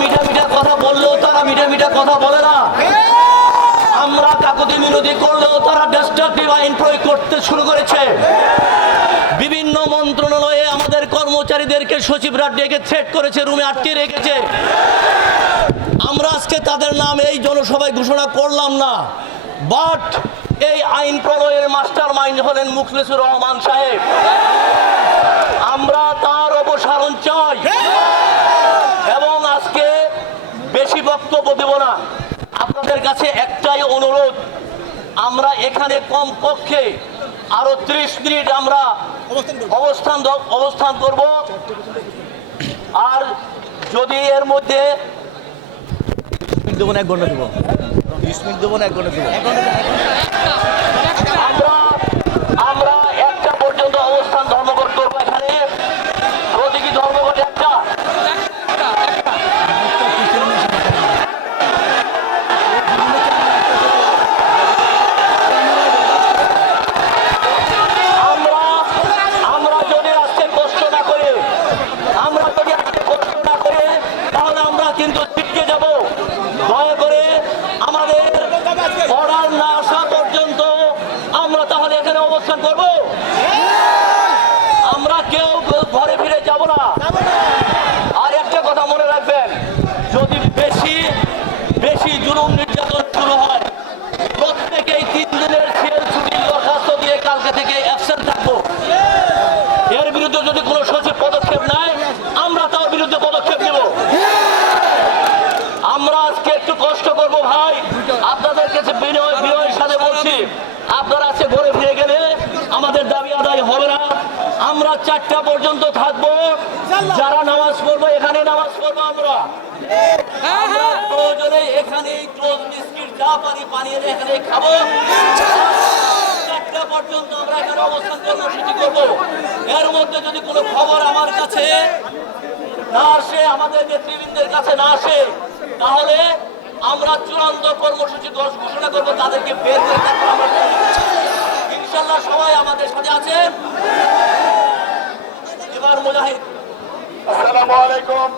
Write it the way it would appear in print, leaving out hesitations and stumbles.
মিঠা মিঠা কথা বললেও তারা মিঠা মিঠা কথা বলে না। আমরা কাকুতি মিনতি করলেও তারা ডিস্ট্রাকটিভ আইন প্রয়োগ করতে শুরু করেছে। বিভিন্ন মন্ত্রণালয়ে আমাদের কর্মচারীদেরকে সচিবরা ডেকে থ্রেট করেছে, রুমে আটকে রেখেছে। আমরা আজকে তাদের নাম এই জনসভায় ঘোষণা করলাম না, বাট এই আইন প্রণয়ের মাস্টার মাইন্ড হলেন মুখলেসুর রহমান সাহেব। আমরা তার অপসারণ চাই এবং আজকে বেশি বক্তব্য দেব না। আপনাদের কাছে একটাই অনুরোধ, আমরা এখানে কমপক্ষে আরো 30 মিনিট আমরা অবস্থান করব। আর যদি এর মধ্যে 1 ঘন্টা দেবো, 20 মিনিট দেবো না 1 ঘন্টা দেবো, আমরা 1টা পর্যন্ত অবস্থান ধর্মঘট করবো। এখানে প্রতীকী ধর্মঘট 1টা। আমরা যদি আজকে কষ্ট না করে তাহলে আমরা কিন্তু ছিটকে যাব। দয়া করে আমাদের অর্ডার না আসা পর্যন্ত আমরা তাহলে এখানে অবস্থান করব। আমরা কেউ ঘরে ফিরে যাব না। আর একটা কথা মনে রাখবেন, যদি বেশি জুলুম নির্যাতন শুরু হয়, প্রত্যেকেই 3 দিনের জেল ছুটির দরখাস্ত দিয়ে কালকে থেকে অ্যাবসেন্ট থাকবো। এর বিরুদ্ধে যদি কোনো সচিব পদক্ষেপ নেয়, আমরা তার বিরুদ্ধে পদক্ষেপ নেব। আমরা আজকে একটু কষ্ট করব ভাই, আপনাদের কাছে বিনয়ের সাথে বলছি, আপনারা আজকে ঘরে ফিরে গেলে আমাদের দাবি আদায় হবে না। আমরা 4টা পর্যন্ত থাকবো। যারা নামাজ পড়বো এখানে নামাজ পড়বো। আমরা প্রয়োজনে এখানে টোস্ট বিস্কিট যা পানি এনে এখানে খাবো। 4টা পর্যন্ত আমরা এখানে অবস্থান কর্মসূচি করবো। এর মধ্যে যদি কোনো খবর আমার কাছে না আসে, আমাদের নেতৃবৃন্দের কাছে না আসে, তাহলে আমরা চূড়ান্ত কর্মসূচি ঘোষণা করবো। তাদেরকে বের করে তারপর আমরা ইনশাল্লাহ সবাই আমাদের সাথে আছেন। এবার মুজাহিদ। আসসালামু আলাইকুম।